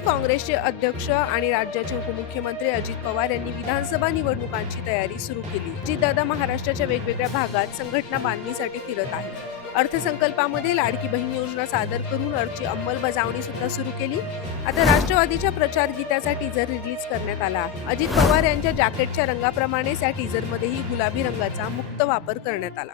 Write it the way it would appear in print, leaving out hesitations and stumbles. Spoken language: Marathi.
काँग्रेसचे अध्यक्ष आणि राज्याचे उपमुख्यमंत्री अजित पवार यांनी विधानसभा निवडणुकांची तयारी सुरू केली। अजितदादा महाराष्ट्राच्या वेगवेगळ्या भागात संघटना बांधणीसाठी फिरत आहेत। अर्थसंकल्पामध्ये लाडकी बहीण योजना सादर करून अर्ची अंमलबजावणी सुद्धा सुरू केली। आता राष्ट्रवादीच्या प्रचार गीताचा टीजर रिलीज करण्यात आला आहे। अजित पवार यांच्या जॅकेटच्या रंगाप्रमाणेच या टीजरमध्येही गुलाबी रंगाचा मुक्त वापर करण्यात आला।